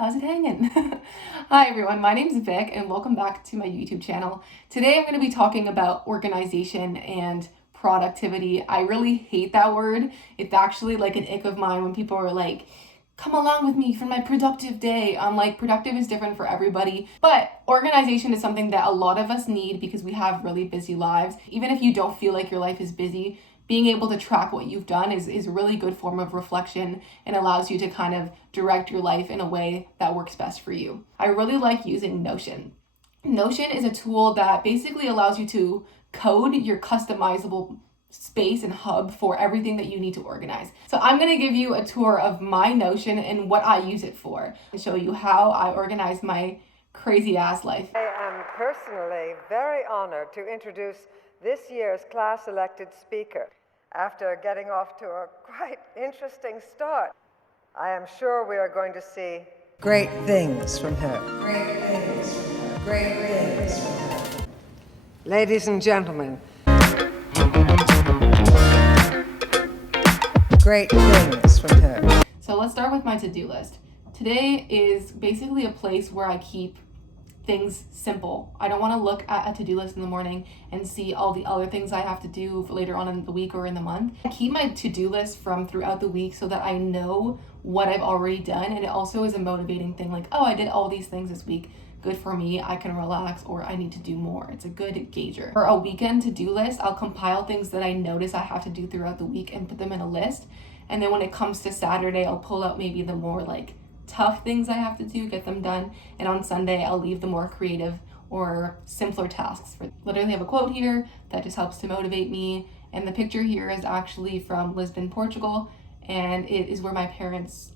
How's it hanging? Hi everyone, my name's Vic and welcome back to my YouTube channel. Today I'm going to be talking about organization and productivity. I really hate that word. It's actually like an ick of mine when people are like, come along with me for my productive day. I'm like, productive is different for everybody, but organization is something that a lot of us need because we have really busy lives. Even if you don't feel like your life is busy, being able to track what you've done is a really good form of reflection and allows you to kind of direct your life in a way that works best for you. I really like using Notion. Notion is a tool that basically allows you to code your customizable space and hub for everything that you need to organize. So I'm going to give you a tour of my Notion and what I use it for and show you how I organize my crazy ass life. I am personally very honored to introduce this year's class elected speaker. After getting off to a quite interesting start, I am sure we are going to see great things from her. Great things from her. Great things from her. Ladies and gentlemen, great things from her. So let's start with my to-do list. Today is basically a place where I keep things simple. I don't want to look at a to-do list in the morning and see all the other things I have to do for later on in the week or in the month. I keep my to-do list from throughout the week so that I know what I've already done, and it also is a motivating thing, like, oh, I did all these things this week. Good for me, I can relax, or I need to do more. It's a good gauger. For a weekend to-do list, I'll compile things that I notice I have to do throughout the week and put them in a list. And then when it comes to Saturday, I'll pull out maybe the more like tough things I have to do, get them done. And on Sunday, I'll leave the more creative or simpler tasks. Literally have a quote here that just helps to motivate me. And the picture here is actually from Lisbon, Portugal. And it is where my parents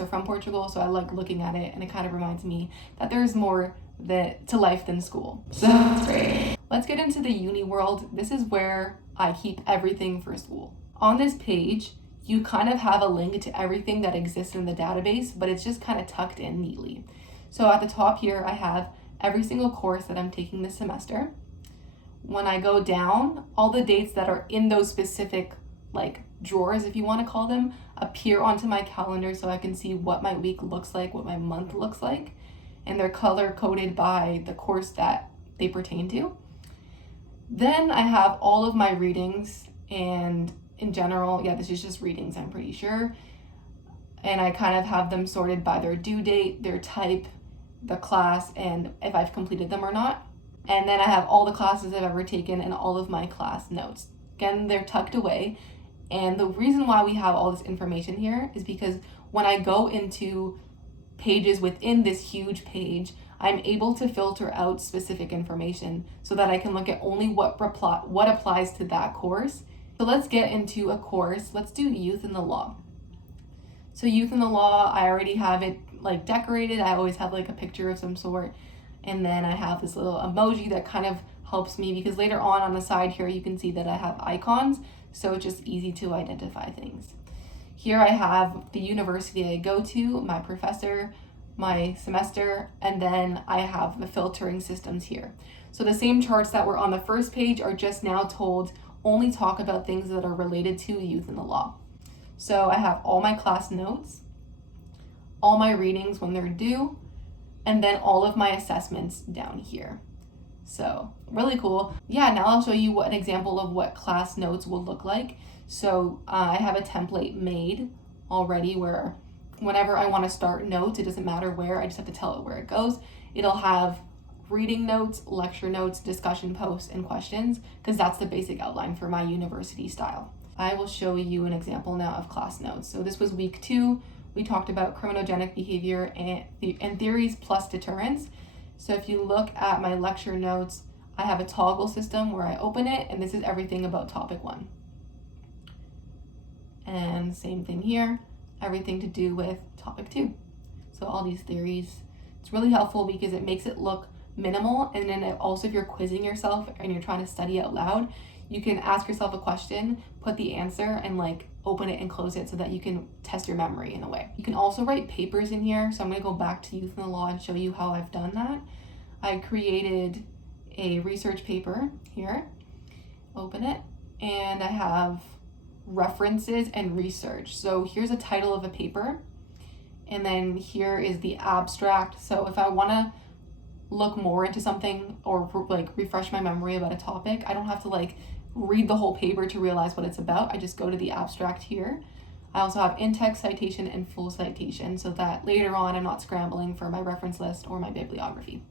are from Portugal. So I like looking at it, and it kind of reminds me that there's more to life than school. So that's great. Let's get into the Uni World. This is where I keep everything for school. On this page, you kind of have a link to everything that exists in the database, but it's just kind of tucked in neatly. So at the top here, I have every single course that I'm taking this semester. When I go down, all the dates that are in those specific like drawers, if you want to call them, appear onto my calendar so I can see what my week looks like, what my month looks like, and they're color coded by the course that they pertain to. Then I have all of my readings, and in general, this is just readings, I'm pretty sure. And I kind of have them sorted by their due date, their type, the class, and if I've completed them or not. And then I have all the classes I've ever taken and all of my class notes. Again, they're tucked away. And the reason why we have all this information here is because when I go into pages within this huge page, I'm able to filter out specific information so that I can look at only what applies to that course. So let's get into a course. Let's do Youth in the Law. So Youth in the Law, I already have it like decorated. I always have like a picture of some sort. And then I have this little emoji that kind of helps me because later on the side here, you can see that I have icons. So it's just easy to identify things. Here I have the university I go to, my professor, my semester, and then I have the filtering systems here. So the same charts that were on the first page are just now told only talk about things that are related to youth in the law. So I have all my class notes, all my readings when they're due, and then all of my assessments down here. So really cool. Now I'll show you an example of what class notes will look like. So I have a template made already where whenever I want to start notes, it doesn't matter where, I just have to tell it where it goes. It'll have reading notes, lecture notes, discussion posts, and questions, because that's the basic outline for my university style. I will show you an example now of class notes. So this was week 2. We talked about criminogenic behavior and theories plus deterrence. So if you look at my lecture notes, I have a toggle system where I open it, and this is everything about topic 1. And same thing here, everything to do with topic 2. So all these theories. It's really helpful because it makes it look minimal, and then also if you're quizzing yourself and you're trying to study out loud, you can ask yourself a question, put the answer, and like open it and close it so that you can test your memory in a way. You can also write papers in here. So I'm going to go back to Youth in the Law and show you how I've done that. I created a research paper here, open it, and I have references and research. So here's a title of a paper, And then here is the abstract. So if I want to look more into something or like refresh my memory about a topic, I don't have to like read the whole paper to realize what it's about. I just go to the abstract here. I also have in-text citation and full citation so that later on I'm not scrambling for my reference list or my bibliography.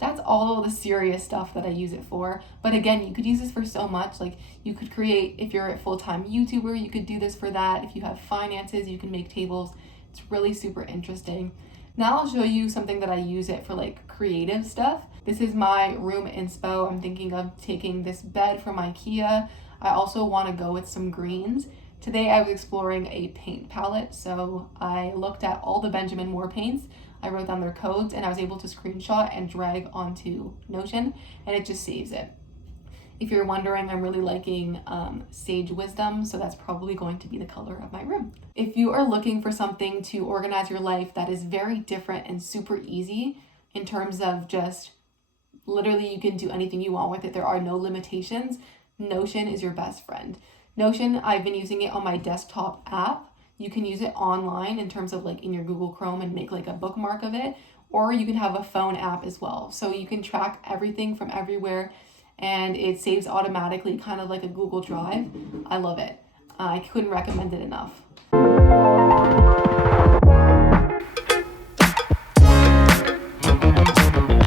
That's all the serious stuff that I use it for. But again, you could use this for so much. Like you could create, if you're a full-time YouTuber, you could do this for that. If you have finances, you can make tables. It's really super interesting. Now I'll show you something that I use it for, like creative stuff. This is my room inspo. I'm thinking of taking this bed from IKEA. I also want to go with some greens. Today I was exploring a paint palette, so I looked at all the Benjamin Moore paints. I wrote down their codes and I was able to screenshot and drag onto Notion, and it just saves it. If you're wondering, I'm really liking Sage Wisdom, so that's probably going to be the color of my room. If you are looking for something to organize your life that is very different and super easy in terms of just literally you can do anything you want with it, there are no limitations, Notion is your best friend. Notion, I've been using it on my desktop app. You can use it online in terms of like in your Google Chrome and make like a bookmark of it, or you can have a phone app as well. So you can track everything from everywhere and it saves automatically, kind of like a Google Drive. I love it. I couldn't recommend it enough.